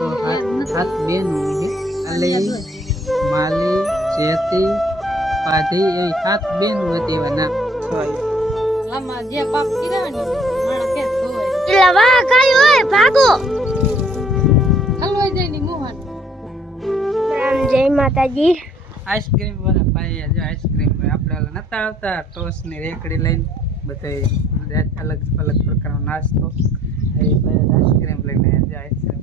સો હાથ હાથ બેન હોય અલી માલી જેતી પાધી એ હાથ બેન હતી એવા નામ હોય આમાં જે પાપ કર્યા ને માણસ કે ધોવે એટલે વાહ કાઈ હોય ભાગો. હલવાઈ જાય ની મોહન. રામ જય માતાજી. આઈસ્ક્રીમ વાળા ભાઈ જો આઈસ્ક્રીમ આપણે નતા આવતા ટોસની રેકડી લઈને બધા અલગ અલગ પ્રકારનો નાસ્તો. આઈસ્ક્રીમ લઈને જો આઈસ્ક્રીમ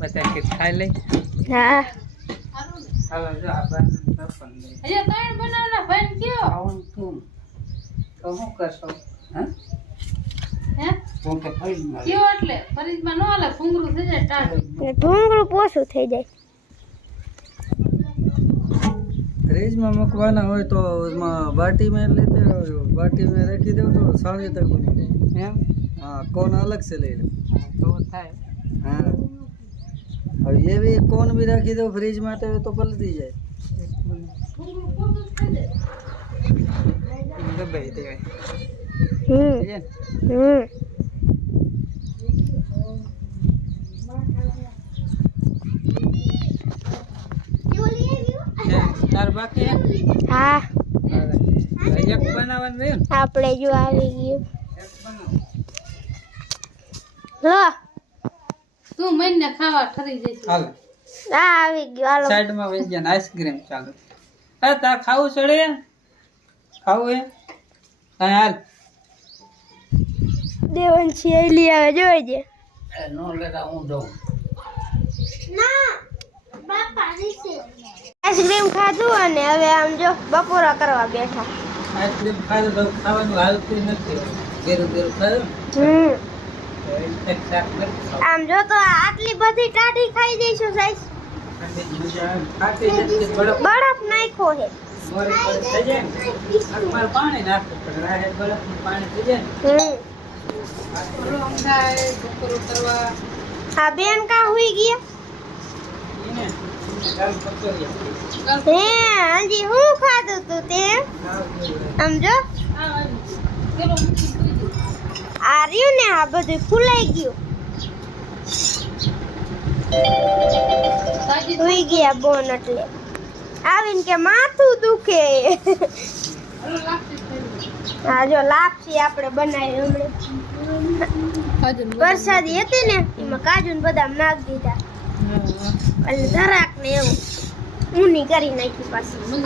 બધા કે ખાઈ લઈ હા. હાલો જો આ બાર સરપંચ લઈ હજી ત્રણ બનાવના ભાઈ કયો? આવું તું. તો શું કરશો? હા? હે? હું તો ખાઈ જ ના કયો એટલે? ફરીજમાં નો હાલે ફુંગરું થઈ જાય ટાઢું. ને ઢોંગળું પોસું થઈ જાય. ફ્રીજમાં મૂકવાના હોય તો બાટીમાં લેતે બાટીમાં રાખી દઉં તો સાંજે તક બની જાય. એમ? હા કોન અલગ से લઈ લે. તો થાય. હા. હવે એ બી કોન બી રાખી દો ફ્રીજ માટે તો પલટી જાય આપણે જો આવી ગયું લો તું મહિને ખાવા ઠરી જઈશ. હાલ. આ આવી ગયું. હાલો. સાઈડમાં વહી ગયા આઈસ્ક્રીમ ચાલો. હા તાર ખાવું ચડે ખાવું એ હા હાલ. દેવન છે લઈ આવે જોઈજે નો લેતા હું દઉં આઈસ્ક્રીમ ખાધું અને હવે આમ જો બપોરા કરવા બેઠા. આઈસ્ક્રીમ ખાધું તો ખાવાનું હાલતું નથી. ઘેરું ઘેરું ખાધું? હમ. આમ જો તો આટલી બધી ટાઢી ખાઈ જઈશું સાઈઝ ખાતી મજા આવે. ખાતી નથી બરફ બરફ નાખ્યો હે મોરે મોરે થઈ જાય ને આમાં પાણી નાખવું પડે રાહે બરફનું પાણી થઈ જાય હમ. ને ઓલો અંગાય બપોરો કરવા આ બેન કા હુઈ ગયા એને એને ગાલ આ રહ્યું ને આ બધું ફૂલાઈ ગયું. ધોઈ ગયા બોન એટલે. આવીને કે માથું દુખે. હા જો લાપસી આપણે બનાવી હમણાં. વરસાદી હતી ને એમાં કાજુ ને બદામ નાખ દીધા. એટલે જરાક ને એવું ઊની કરી નાખી પાછી.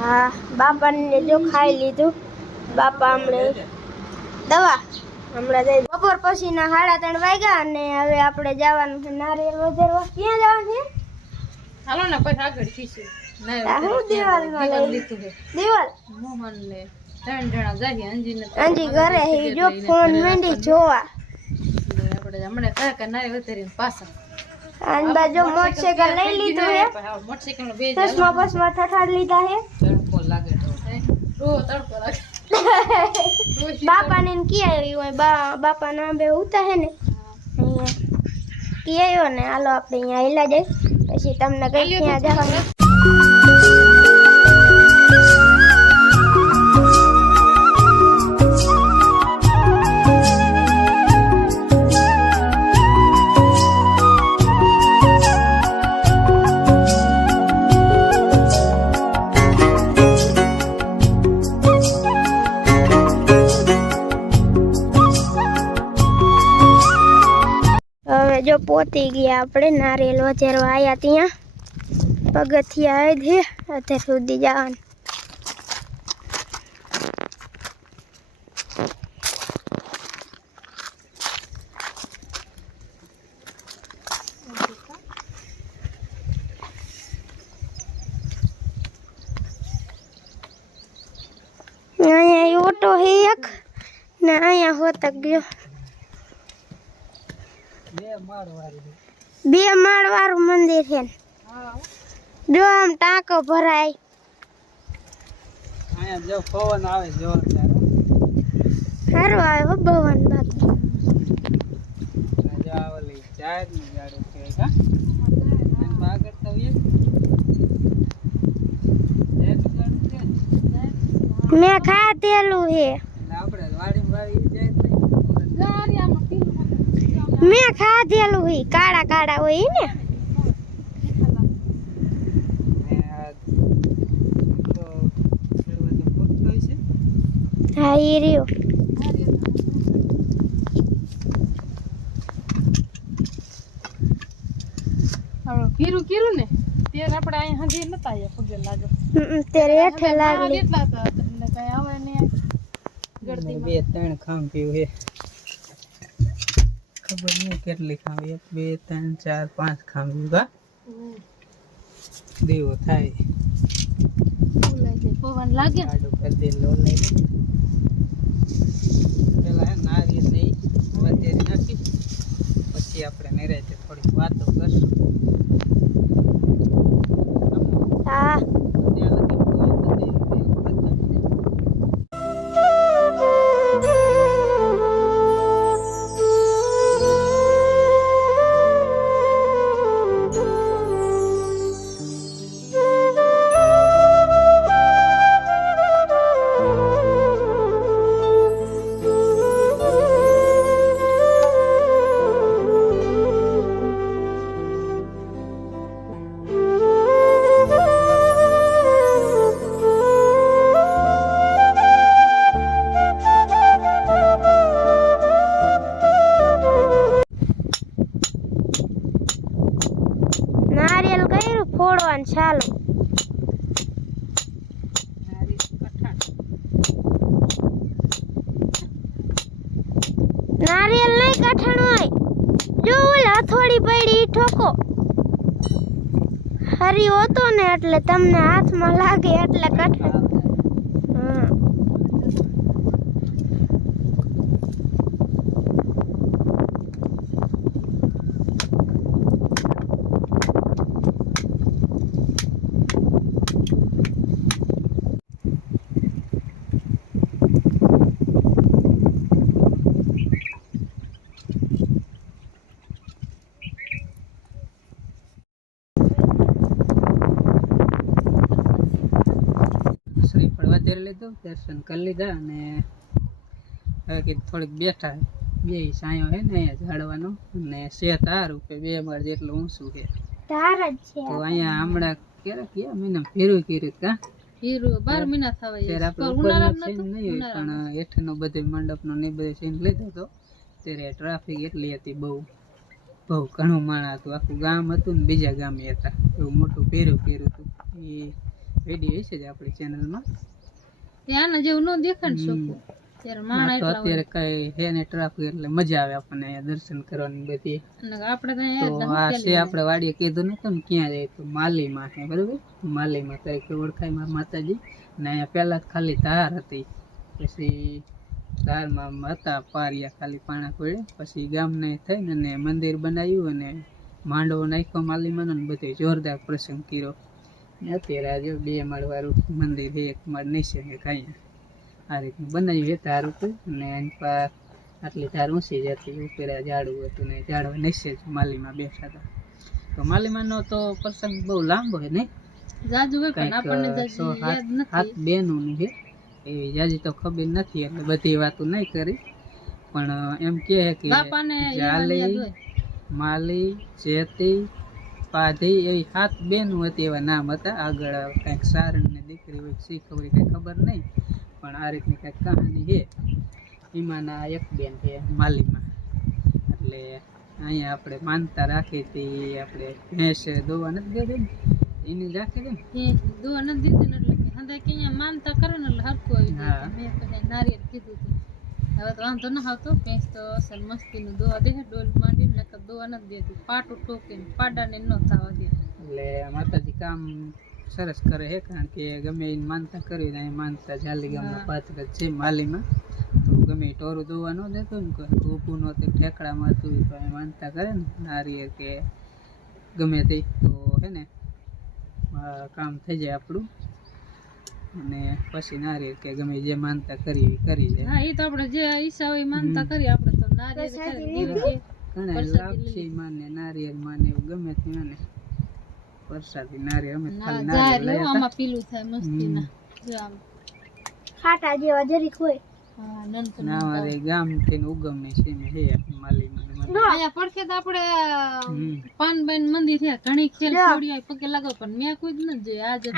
હા બાપાને જો ખાઈ લીધું. બાપા હમણે દવા? હમણાં જઈ બપોર પછી ના સાડા ત્રણ વાગ્યા અને હવે આપણે જવાનું છે નારિયેળ વધારવા ક્યાં જવાનું છે? હાલો ને પછી આગળ ખીસી. આ હું દિવાલમાં લઈ લીધું છે. દિવાલ? મોહન ને ત્રણ જણા જાય અંજી ને અંજી ઘરે હી જો ફોન મેંડી જોવા. આપણે હમણાં કહે કે નારી વધારીને પાછા. અને બાજુ મોટરસાઇકલ લઈ લીધું હે. મોટરસાઇકલ બે ચશ્મા બસમાં ઠઠાડ લીધા હે. તડકો લાગે તો રો તડકો લાગે. બાપાને ને કી આવ્યું હોય? બા બાપા ના બે ઉતા હે ને? અહીંયા કી આવ્યો ને? હાલો આપણે અહીંયા હેલા જઈ. પછી તમને કઈ ત્યાં જવાનું. પોતી ગયા. આપણે નારિયેલ વચેરવા આવ્યા ત્યાં. પગથિયા આવે છે અત્યાર સુધી જવાનું. અહીંયા ઓટો હે એક. ને અહીંયા હોતક ગયો. બે માળ વાળી છે. મંદિર છે ને. જો આમ ટાંકો ભરાય અહીંયા જો પવન આવે જોરદાર. સારું આવે હો ભવન બાકી આ જો આ ઓલી ચારની છે કા આગળ તો એક એક ગાડી છે ને. મેં ખાધેલું હે એટલે આપણે વાડી વાડી જાય જ નહીં. મેં ખાધેલું હોય કાળા કાળા હોય ઈ ને ને આ તો દરવાજો ખોલતો હોય છે હા એ રહ્યો. આપણે કીરું કીરું ને ત્યારે આપણે અહીંયા હજી નતા આવ્યા પગે લાગે. હમ, તેરે હેઠે લાગલી કેટલા હતા? એટલે કઈ આવે નહીં. ગળતી બે ત્રણ ખાંભી હે ખબર નહીં કેટલી ખાવી? એક બે ત્રણ ચાર પાંચ ખાંભી કા દેવો થાય. પવન લાગે? આડું કરી દે લો લઈ પેલા નહીં વધેરી નાખી. પછી આપણે નિરાયતે થોડીક વાતો કરશું. હા. હાથમાં લાગે એટલે કઠણ હા વધારે લીધું દર્શન કરી લીધા અને હવે કીધું થોડીક બેઠા બે સાયો હે ને અહીંયા ઝાડવાનો અને છે આ રૂપે બે માળ જેટલું ઊંચું છે તાર જ છે તો અહીંયા હમણાં ક્યારે કયા મહિના ફેરવું કર્યું કા? હીરો બાર મહિના થવા ત્યારે આપણે ઉપરનો સીન નહીં હોય પણ હેઠનો બધે મંડપનો ને બધે સીન લીધો હતો ત્યારે ટ્રાફિક એટલી હતી બહુ. બહુ ઘણું માણા હતું. આખું ગામ હતું ને બીજા ગામે હતા. એવું મોટું ફેરવું કર્યું હતું. એ વીડિયો હશે જ આપણી ચેનલમાં ત્યાં જેવું ન દેખાય ને અત્યારે કઈ હે ટ્રાફિક એટલે મજા આવે આપણને દર્શન કરવાની બધી. તો તો આ છે આપણે વાડીએ કીધું નતું ને ક્યાં જાય તો માલીમાં છે બરોબર? માલીમાં તરીકે ઓળખાય મારા માતાજી. ને અહીંયા પહેલા ખાલી ધાર હતી. પછી ધારમાં હતા પારિયા ખાલી પાણા પડે પછી ગામને થઈને ને મંદિર બનાવ્યું અને માંડવો નાખ્યો માલીમાં ને બધે જોરદાર પ્રસંગ કર્યો. અત્યારે આજે બે માળ વાળું મંદિર એક માળ નહીં ને કાંઈ આ રીતનું બનાવ્યું ધાર ઉપર અને એની આટલી તાર ઊંચી જતી ઉપેરા ઝાડવું હતું ને ઝાડવા નીચે જ માલીમાં બેઠા હતા. તો માલીમાંનો તો પ્રસંગ બહુ લાંબો નહીં જાજુ હોય પણ આપણને યાદ હાથ હાથ નથી છે. એવી જાજી તો ખબર નથી એટલે બધી વાતો નહીં કરી. પણ એમ કહે કે જાલી માલી જેતી પાધી એવી હાથ બેનું હતી એવા નામ હતા. આગળ કંઈક સારણ ને દીકરી હોય શી ખબર કંઈ ખબર નહીં પણ આ રીતની કંઈક કહાની છે. એમાંના એક બેન છે માલીમાં. એટલે અહીંયા આપણે માનતા રાખી હતી આપણે ભેંસ દોવા નથી દેતી ને? એની રાખી હતી ને? દોવા નથી દીધી ને એટલે કે અહીંયા માનતા કરે ને એટલે હરખું આવી હા. મેં નારિયેળ કીધું હતું હવે તો વાંધો ન આવતો. ભેંસ તો અસલ મસ્તીનું દોવા દે ડોલ માંડી ને દોવા નથી દેતી. પાટું ટોકીને પાડાને ન થવા દે. એટલે માતાજી કામ સરસ કરે છે કારણ કે ગમે એને માનતા કરવી ને માનતા જાલી ગામના હા. પાત્ર છે માલીમાં. તો ગમે ટોરું દોવા ન દેતો ને કોઈ ઊભું ન તે ઠેકડામાં હતું તો એ માનતા કરે ને નારિયેળ કે ગમે તે તો હે ને કામ થઈ જાય આપણું. અને પછી નારિયેળ કે ગમે જે માનતા કરી કરી લે. હા એ તો આપણે જે ઈચ્છા હોય માનતા કરી આપણે તો દેવી દે ઘણા લાપસી માને નારિયેળ માને એવું ગમે તે માને. પરસાદી નારિયેળ અમે ખાલી જાય નારિયેળ લે લાયા હતા. આમાં પીલું થાય મસ્તીના જો આમ. ખાટા જેવા જરીક હોય. ના ગામથી ઉગમની સીમ છે માલીમાં ને. મંદિર. અહીંયા પડખે તો આપણે. પાનબાઈ મંદિર છે ઘણી ખેલ છોડી પગે લાગો પણ મેં કોઈ જ નથી આજે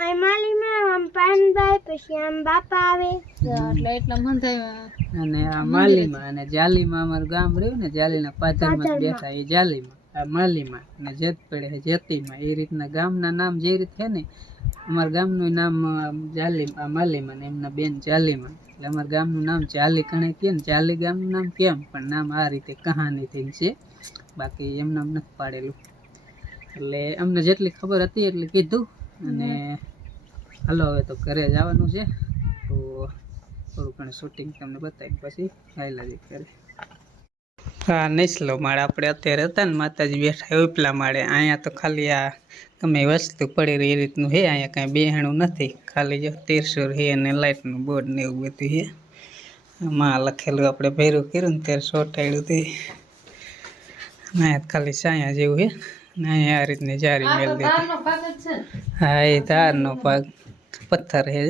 આમ પાનભાઈ પછી આમ બાપા આવે. એટલે એટલા મંધાય અને આ માલીમાં અને જાલીમાં અમારું ગામ રહ્યું ને જાલીના પાદરમાં બેઠા એ જાલીમાં. આ માલીમાં અને જેત પડે જેતીમાં. એ રીતના ગામના નામ જે રીતે છે ને અમારા ગામનું નામ જાલી આ માલીમાં ને એમના બેન જાલીમાં. એટલે અમારા ગામનું નામ જાલી કણે કે ને જાલી ગામનું નામ કેમ? પણ નામ આ રીતે કહાની થઈ છે. બાકી એમનામ નથી પાડેલું. એટલે અમને જેટલી ખબર હતી એટલી કીધું. અને હાલો હવે તો ઘરે જવાનું છે. તો થોડું ઘણું શૂટિંગ તમને બતાવી પછી હાઈલા કરે હા નીચલો માળ. આપણે અત્યારે હતા ને માતાજી બેઠા હોય ઉપલા માળે. અહીંયા તો ખાલી આ ગમે વસ્તુ પડી રહી એ રીતનું છે. અહીંયા કાંઈ બેહાણું નથી. ખાલી જો તીરસુર છે અને લાઇટનું બોર્ડ ને એવું બધું છે. માં લખેલું આપણે ભેરું કર્યું ને ત્યારે સોટાડ્યું તે. અહીંયા ખાલી સાયા જેવું છે. ને અહીંયા આ રીતની જારી મેળ દીધી હા એ ધારનો પાક. પથ્થર છે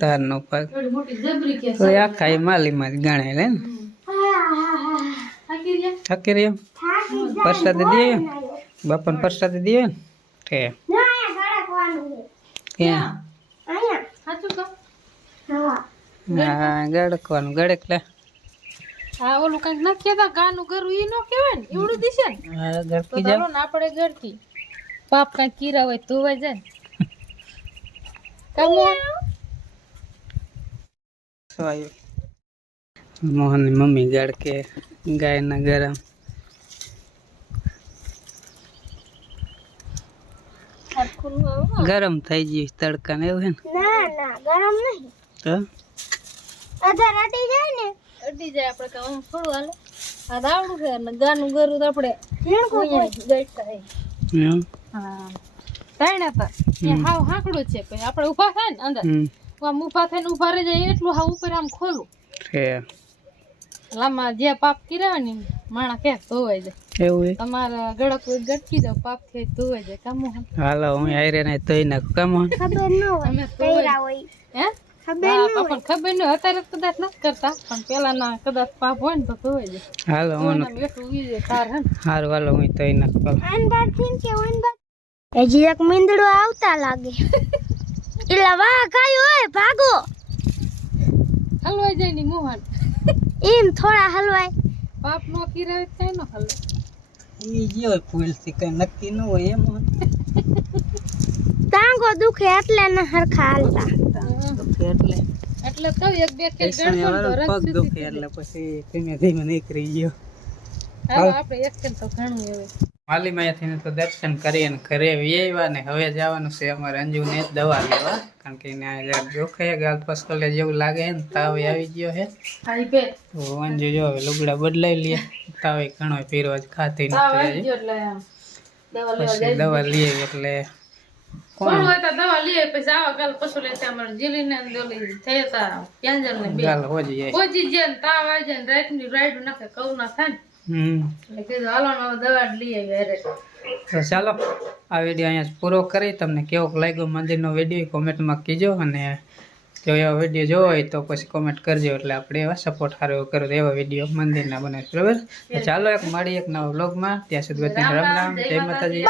ધારનો પાક. તો આખા એ માલીમાં જ ગણાય લે ને. થાકી ગયા રહ્યો પ્રસાદ દે. બાપાને પ્રસાદ દે ને. છે ક્યાં? હા. હા ગડકવાનું. ગડક લે. હા ઓલું કંઈક નાખીએ તા ગાનું ગરું ઈ નો કહેવાય ને એવડું દિશે ને. તો જાવ ને આપણે પાપ કઈ કીરા હોય ધોવાઈ જાય ને. કામો. શું આવ્યું મોહનની મમ્મી ગડકે ગરમ. હરખું નું આવે ગરમ થઈ ગયું તડકા ને એવું ને? ના ના ગરમ નહીં. તો? અધર અટી જાય ને અડી જાય આપણે કામ થોડું હાલે. આ રાવડું છે અને ગાનું ગરું તો આપણે ઝીણકું અહીંયા ગળતા હોય. હા. તાણ હતા એ હાવ હાકડો છે પછી આપણે ઊભા થાય ને અંદર. આમ ઊભા થઈને ઊભા રહી જાય એટલું હાવ ઉપર આમ ખોલું. છે લાંબા જે પાપ કર્યા ને માણા કે ધોવાઈ જાય. એવું છે? તમારે ગળક ગટકી જાવ પાપથી ધોવાઈ જાય. કામ હાલો હું આયરે ને ધોઈ નાખું. કામ ખબર ન હોય અમે કર્યા ધોવાઈ હોય. હે? ખબર ન ખબર ન અત્યારે કદાચ નથી કરતા પણ પેલાના કદાચ પાપ હોય ને તો ધોવાઈ જાય હાલો એટલું હારું હાલો હું ધોઈ થી અંદર હજી એક મીંદડો આવતા લાગે. એલા વાહ કાયો હોય ભાગો. હલવાઈ જાય ની મોહન. એમ થોડા હલવાય. પાપ નો કિરાય થાય ન હલવાય એ ગયો ફૂલ ફૂલથી કઈ નક્કી ન હોય એમ. ટાંગો દુખે એટલે ન હરખા હાલતા. એટલે. એટલે તો એક બે કે પગ દુખે એટલે પછી ધીમે ધીમે નીકળી ગયો. હાલો આપણે એક કે તો ઘણું હવે. માલીમાયાથી તો દર્શન કરી અને ઘરે આવ્યા ને હવે જવાનું છે અમારે અંજુને દવા લેવા. કારણ કે એને જરાક જોખે ગાલ કોલે જેવું લાગે ને તાવ આવી ગયો બે. તો અંજુ જો હવે લુગડા બદલાઈ લે. તાવ ઘણો પીરો જ ખાતી નથી દવા લઈએ એટલે કોણ? કોણ હોય તો દવા લઈએ પછી આવા ગાલ પશુ લેતા અમારે જીલીને દોલી થઈ તા ક્યાંજર ને ગાલ હોજી જાય. ઓજી જાય ને તાવ આવી જાય ને રાઈટની રાઈડ નાખે કઉ ના થાય હમ. એટલે કીધું હાલો ને દવા લઈ આવી હારે તો ચાલો આ વીડિયો અહીંયા પૂરો કરી. તમને કેવો લાગ્યો મંદિરનો વીડિયો કોમેન્ટમાં કીજો અને જો એવા વીડિયો જોવો હોય તો પછી કોમેન્ટ કરજો. એટલે આપણે એવા સપોર્ટ સારો એવો કરો એવા વીડિયો મંદિરના બનાવીશું. બરાબર? ચાલો એક મળી એક નવા બ્લોગમાં ત્યાં સુધી રામ રામ જય માતાજી.